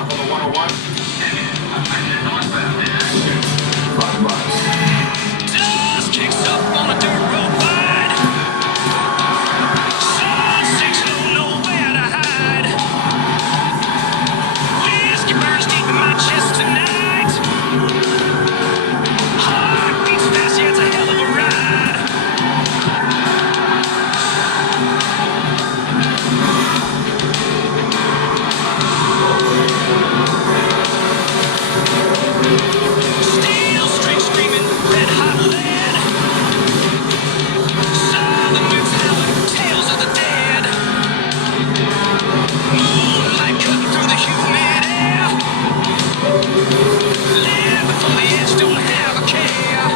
stop on the 101? $5. Dust kicks up on a dirt road wide. Sun sinks low, nowhere to hide. Whiskey burns deep in my chest tonight. Heart beats fast, yeah, it's a hell of a ride. Steel strings screaming, red hot lead. Southern winds howling, tales of the dead. Moonlight cutting through the humid air. Live before the edge, don't have a care.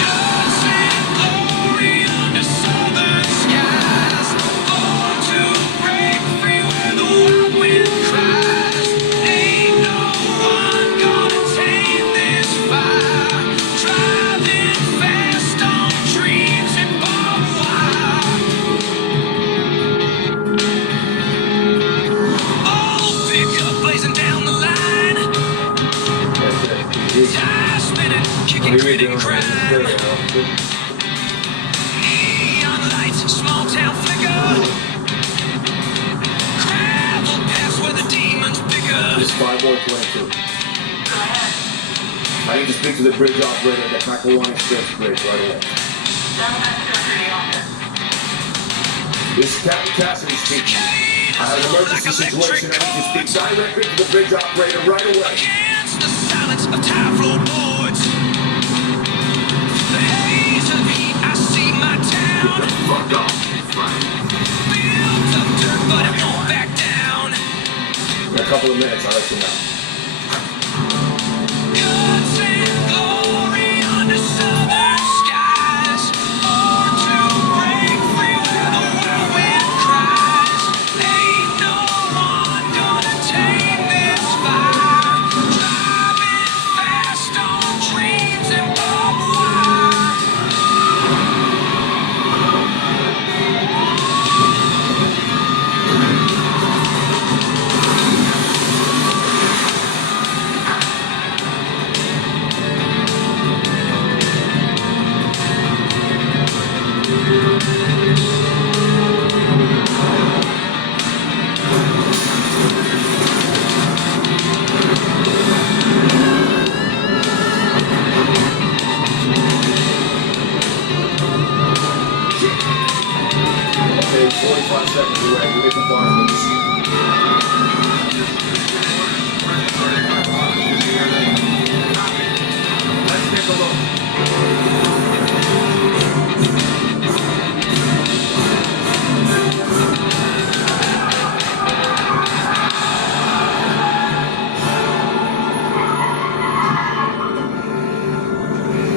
Guns and glory under southern skies. Born to break free where the wild wind cries. Ain't no one gonna tame this fire. Driving fast on dreams and barbed wire. Old pickup blazing down the line. Tires spinning, kicking, gritting, crying. Neon lights, small town flicker. Gravel paths where the demons bigger. This 5-4-22. I need to speak to the bridge operator at the Kakawani Express Bridge right away. This is Captain Cassidy speaking. I have an emergency situation. I need to speak directly to the bridge operator right away. Against the silence of tire floorboards. The haze of heat, I see my town. Fuck off. Built up dirt, but it won't back down. In a couple of minutes, I'll let you know. Guns and glory under southern skies. Born to break free where the wild wind cries. Ain't no one gonna tame this fire. Driving fast on dreams and barbed wire. Okay, 45 seconds away. We'll get the bar.